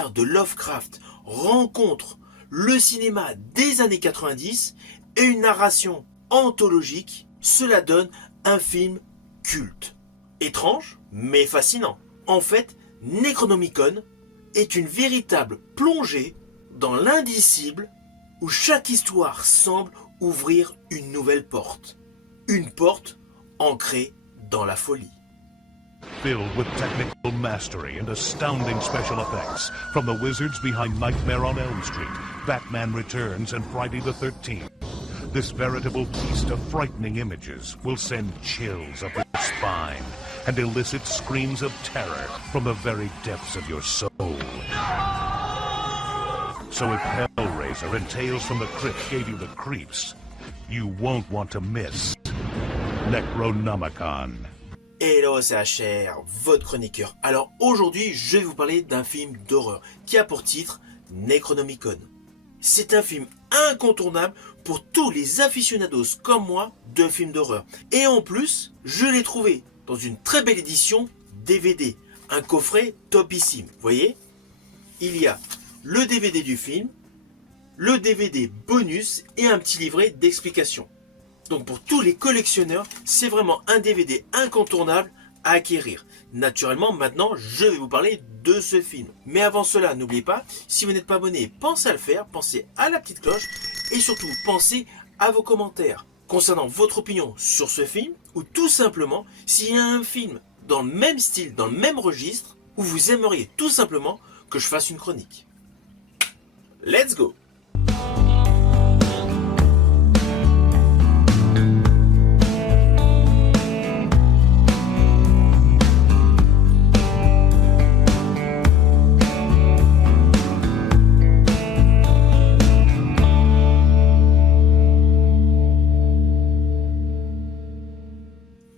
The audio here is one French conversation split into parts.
l'univers de Lovecraft rencontre le cinéma des années 90 et une narration anthologique, cela donne un film culte. Étrange, mais fascinant. En fait, Necronomicon est une véritable plongée dans l'indicible où chaque histoire semble ouvrir une nouvelle porte. Une porte ancrée dans la folie. Filled with technical mastery and astounding special effects, from the wizards behind Nightmare on Elm Street, Batman Returns, and Friday the 13th, this veritable feast of frightening images will send chills up your spine and elicit screams of terror from the very depths of your soul. So if Hellraiser and Tales from the Crypt gave you the creeps, you won't want to miss Necronomicon. Hello, c'est HR, votre chroniqueur. Alors aujourd'hui, je vais vous parler d'un film d'horreur qui a pour titre Necronomicon. C'est un film incontournable pour tous les aficionados comme moi de films d'horreur. Et en plus, je l'ai trouvé dans une très belle édition DVD, un coffret topissime. Vous voyez, il y a le DVD du film, le DVD bonus et un petit livret d'explications. Donc pour tous les collectionneurs, c'est vraiment un DVD incontournable à acquérir. Naturellement, maintenant, je vais vous parler de ce film. Mais avant cela, n'oubliez pas, si vous n'êtes pas abonné, pensez à le faire, pensez à la petite cloche et surtout, pensez à vos commentaires concernant votre opinion sur ce film ou tout simplement s'il y a un film dans le même style, dans le même registre où vous aimeriez tout simplement que je fasse une chronique. Let's go!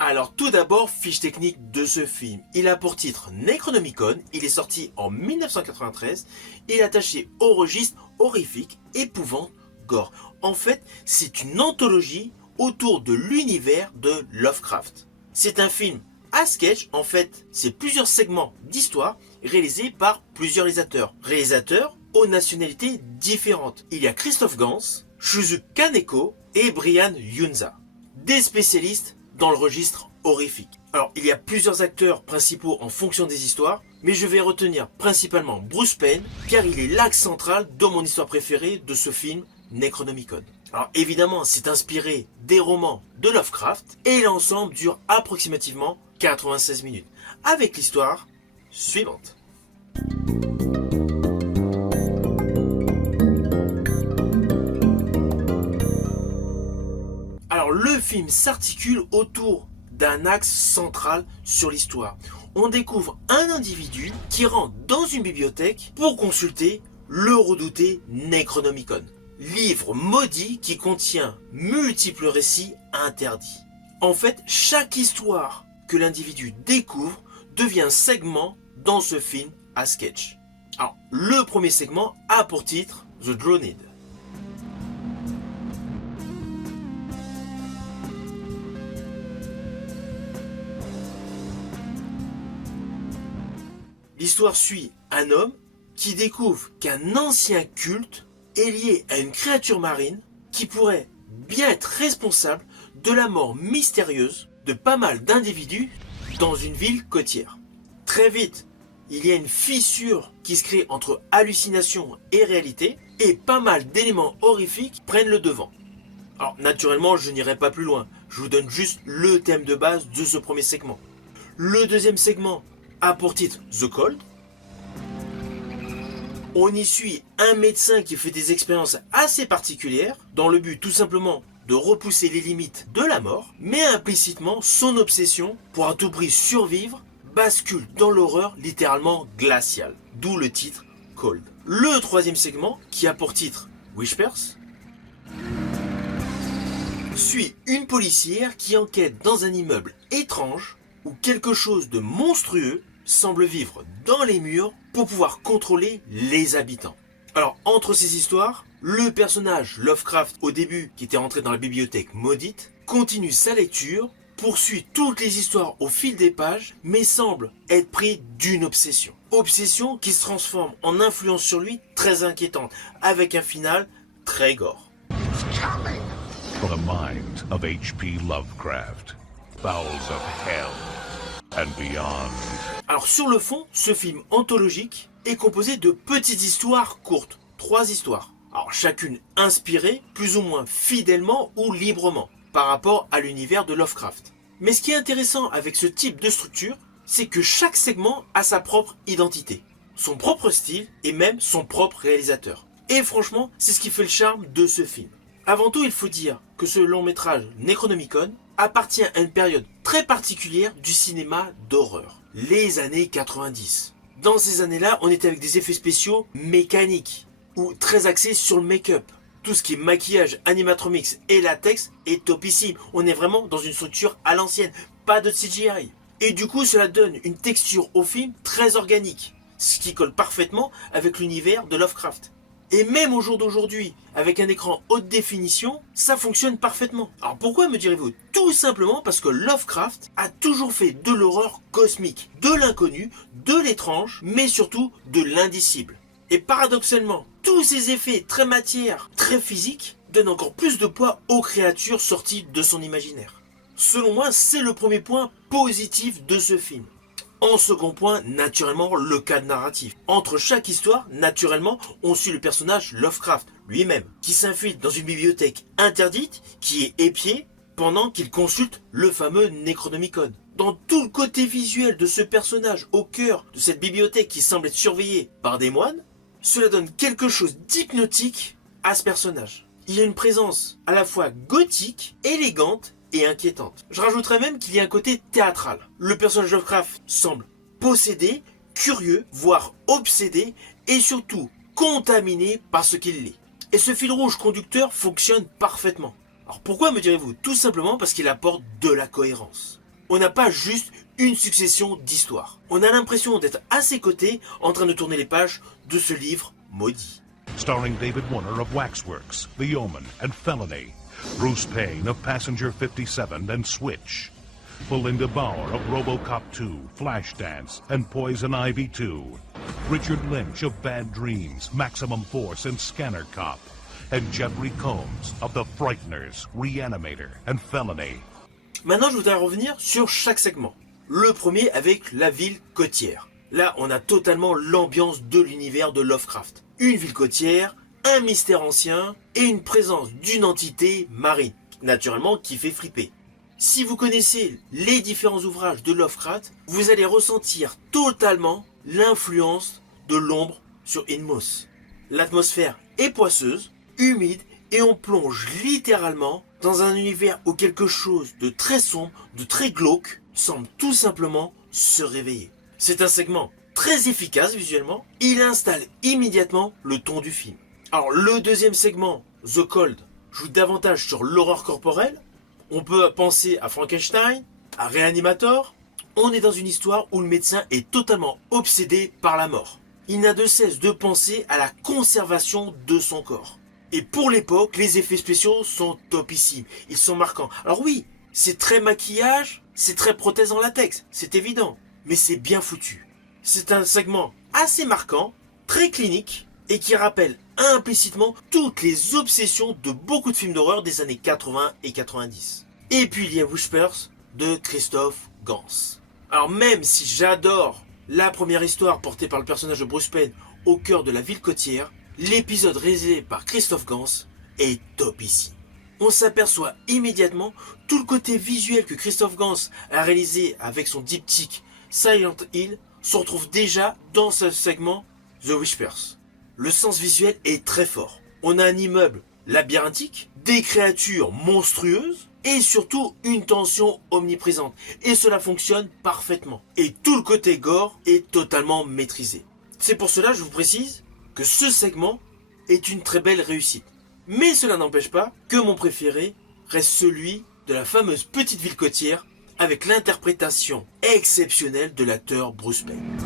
Alors tout d'abord, fiche technique de ce film. Il a pour titre Necronomicon, il est sorti en 1993, il est attaché au registre horrifique, épouvante, gore. En fait, c'est une anthologie autour de l'univers de Lovecraft. C'est un film à sketch, en fait, c'est plusieurs segments d'histoire réalisés par plusieurs réalisateurs aux nationalités différentes. Il y a Christophe Gans, Shuzo Kaneko et Brian Yunza, des spécialistes dans le registre horrifique. Alors, il y a plusieurs acteurs principaux en fonction des histoires, mais je vais retenir principalement Bruce Payne, car il est l'axe central de mon histoire préférée de ce film, Necronomicon. Alors évidemment, c'est inspiré des romans de Lovecraft, et l'ensemble dure approximativement 96 minutes, avec l'histoire suivante. Alors le film s'articule autour d'un axe central sur l'histoire. On découvre un individu qui rentre dans une bibliothèque pour consulter le redouté Necronomicon, livre maudit qui contient multiples récits interdits. En fait, chaque histoire que l'individu découvre devient un segment dans ce film à sketch. Alors, le premier segment a pour titre The Drowned. L'histoire suit un homme qui découvre qu'un ancien culte est lié à une créature marine qui pourrait bien être responsable de la mort mystérieuse de pas mal d'individus dans une ville côtière. Très vite, il y a une fissure qui se crée entre hallucination et réalité et pas mal d'éléments horrifiques prennent le devant. Alors naturellement, je n'irai pas plus loin, je vous donne juste le thème de base de ce premier segment. Le deuxième segment a pour titre The Cold. On y suit un médecin qui fait des expériences assez particulières dans le but tout simplement de repousser les limites de la mort, mais implicitement son obsession pour à tout prix survivre bascule dans l'horreur littéralement glaciale, d'où le titre Cold. Le troisième segment, qui a pour titre Whispers, suit une policière qui enquête dans un immeuble étrange où quelque chose de monstrueux semble vivre dans les murs pour pouvoir contrôler les habitants. Alors, entre ces histoires, le personnage Lovecraft, au début, qui était rentré dans la bibliothèque maudite, continue sa lecture poursuit toutes les histoires au fil des pages, mais semble être pris d'une obsession. Obsession qui se transforme en influence sur lui très inquiétante, avec un final très gore. For the mind of H.P. Lovecraft, bowels of hell and beyond. Alors sur le fond, ce film anthologique est composé de petites histoires courtes, 3 histoires. Alors chacune inspirée plus ou moins fidèlement ou librement par rapport à l'univers de Lovecraft. Mais ce qui est intéressant avec ce type de structure, c'est que chaque segment a sa propre identité, son propre style et même son propre réalisateur. Et franchement, c'est ce qui fait le charme de ce film. Avant tout, il faut dire que ce long métrage Necronomicon appartient à une période très particulière du cinéma d'horreur, les années 90. Dans ces années-là, on était avec des effets spéciaux mécaniques ou très axés sur le make-up. Tout ce qui est maquillage, animatronics et latex est topissime. On est vraiment dans une structure à l'ancienne, pas de CGI. Et du coup, cela donne une texture au film très organique, ce qui colle parfaitement avec l'univers de Lovecraft. Et même au jour d'aujourd'hui, avec un écran haute définition, ça fonctionne parfaitement. Alors pourquoi me direz-vous? Tout simplement parce que Lovecraft a toujours fait de l'horreur cosmique, de l'inconnu, de l'étrange, mais surtout de l'indicible. Et paradoxalement, tous ces effets très matière, très physiques, donnent encore plus de poids aux créatures sorties de son imaginaire. Selon moi, c'est le premier point positif de ce film. En second point, naturellement, le cadre narratif. Entre chaque histoire, naturellement, on suit le personnage Lovecraft lui-même, qui s'infiltre dans une bibliothèque interdite, qui est épiée, pendant qu'il consulte le fameux Necronomicon. Dans tout le côté visuel de ce personnage au cœur de cette bibliothèque qui semble être surveillée par des moines, cela donne quelque chose d'hypnotique à ce personnage. Il y a une présence à la fois gothique, élégante et inquiétante. Je rajouterais même qu'il y a un côté théâtral. Le personnage de Lovecraft semble possédé, curieux, voire obsédé, et surtout contaminé par ce qu'il lit. Et ce fil rouge conducteur fonctionne parfaitement. Alors pourquoi me direz-vous? Tout simplement parce qu'il apporte de la cohérence. On n'a pas juste une succession d'histoires. On a l'impression d'être à ses côtés en train de tourner les pages de ce livre maudit. Starring David Warner of Waxworks, The Omen, and Felony. Bruce Payne of Passenger 57 and Switch. Belinda Bauer of RoboCop 2, Flashdance, and Poison Ivy 2. Richard Lynch of Bad Dreams, Maximum Force, and Scanner Cop. And Jeffrey Combs of The Frighteners, Reanimator, and Felony. Maintenant, je voudrais revenir sur chaque segment. Le premier avec la ville côtière. Là, on a totalement l'ambiance de l'univers de Lovecraft. Une ville côtière, un mystère ancien et une présence d'une entité marine, naturellement qui fait flipper. Si vous connaissez les différents ouvrages de Lovecraft, vous allez ressentir totalement l'influence de l'ombre sur Innsmouth. L'atmosphère est poisseuse, humide et on plonge littéralement dans un univers où quelque chose de très sombre, de très glauque, semble tout simplement se réveiller. C'est un segment très efficace visuellement, il installe immédiatement le ton du film. Alors le deuxième segment, The Cold, joue davantage sur l'horreur corporelle. On peut penser à Frankenstein, à Reanimator. On est dans une histoire où le médecin est totalement obsédé par la mort. Il n'a de cesse de penser à la conservation de son corps. Et pour l'époque, les effets spéciaux sont topissimes, ils sont marquants. Alors oui, c'est très maquillage, c'est très prothèse en latex, c'est évident, mais c'est bien foutu. C'est un segment assez marquant, très clinique, et qui rappelle implicitement toutes les obsessions de beaucoup de films d'horreur des années 80 et 90. Et puis il y a Whispers de Christophe Gans. Alors même si j'adore la première histoire portée par le personnage de Bruce Payne au cœur de la ville côtière, l'épisode réalisé par Christophe Gans est topissime. On s'aperçoit immédiatement tout le côté visuel que Christophe Gans a réalisé avec son diptyque Silent Hill se retrouve déjà dans ce segment The Whispers. Le sens visuel est très fort. On a un immeuble labyrinthique, des créatures monstrueuses et surtout une tension omniprésente. Et cela fonctionne parfaitement. Et tout le côté gore est totalement maîtrisé. C'est pour cela, je vous précise, que ce segment est une très belle réussite. Mais cela n'empêche pas que mon préféré reste celui de la fameuse petite ville côtière avec l'interprétation exceptionnelle de l'acteur Bruce Payne.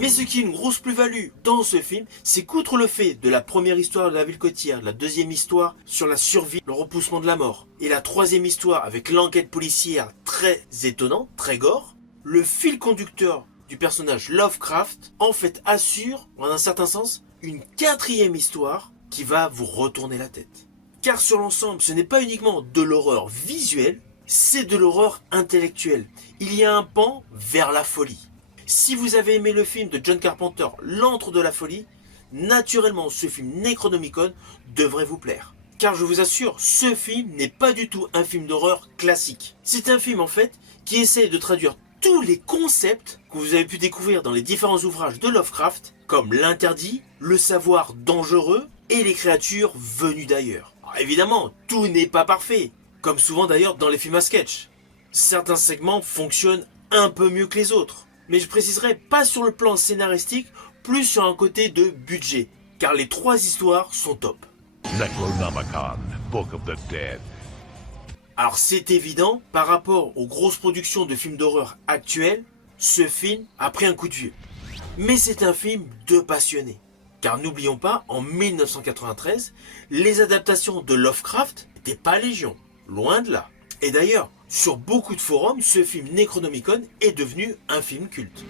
Mais ce qui est une grosse plus-value dans ce film, c'est qu'outre le fait de la première histoire de la ville côtière, la deuxième histoire sur la survie, le repoussement de la mort, et la troisième histoire avec l'enquête policière très étonnante, très gore, le fil conducteur du personnage Lovecraft en fait assure, en un certain sens, une quatrième histoire qui va vous retourner la tête. Car sur l'ensemble, ce n'est pas uniquement de l'horreur visuelle, c'est de l'horreur intellectuelle. Il y a un pan vers la folie. Si vous avez aimé le film de John Carpenter, L'Antre de la Folie, naturellement ce film Necronomicon devrait vous plaire. Car je vous assure, ce film n'est pas du tout un film d'horreur classique. C'est un film en fait qui essaie de traduire tous les concepts que vous avez pu découvrir dans les différents ouvrages de Lovecraft, comme l'interdit, le savoir dangereux et les créatures venues d'ailleurs. Alors, évidemment, tout n'est pas parfait, comme souvent d'ailleurs dans les films à sketch. Certains segments fonctionnent un peu mieux que les autres. Mais je préciserai pas sur le plan scénaristique, plus sur un côté de budget, car les trois histoires sont top. Necronomicon, Book of the Dead. Alors c'est évident, par rapport aux grosses productions de films d'horreur actuelles, ce film a pris un coup de vieux. Mais c'est un film de passionnés. Car n'oublions pas, en 1993, les adaptations de Lovecraft n'étaient pas légion, loin de là. Et d'ailleurs, sur beaucoup de forums, ce film Necronomicon est devenu un film culte.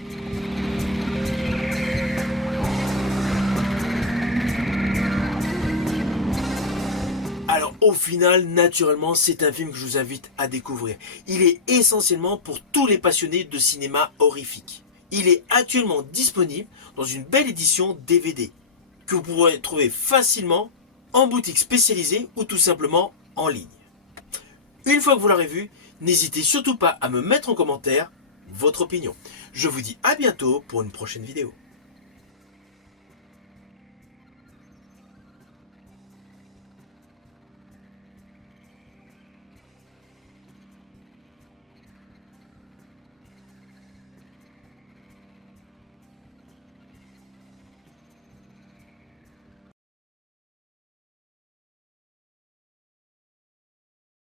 Alors au final, naturellement, c'est un film que je vous invite à découvrir. Il est essentiellement pour tous les passionnés de cinéma horrifique. Il est actuellement disponible dans une belle édition DVD, que vous pourrez trouver facilement en boutique spécialisée ou tout simplement en ligne. Une fois que vous l'aurez vu, n'hésitez surtout pas à me mettre en commentaire votre opinion. Je vous dis à bientôt pour une prochaine vidéo.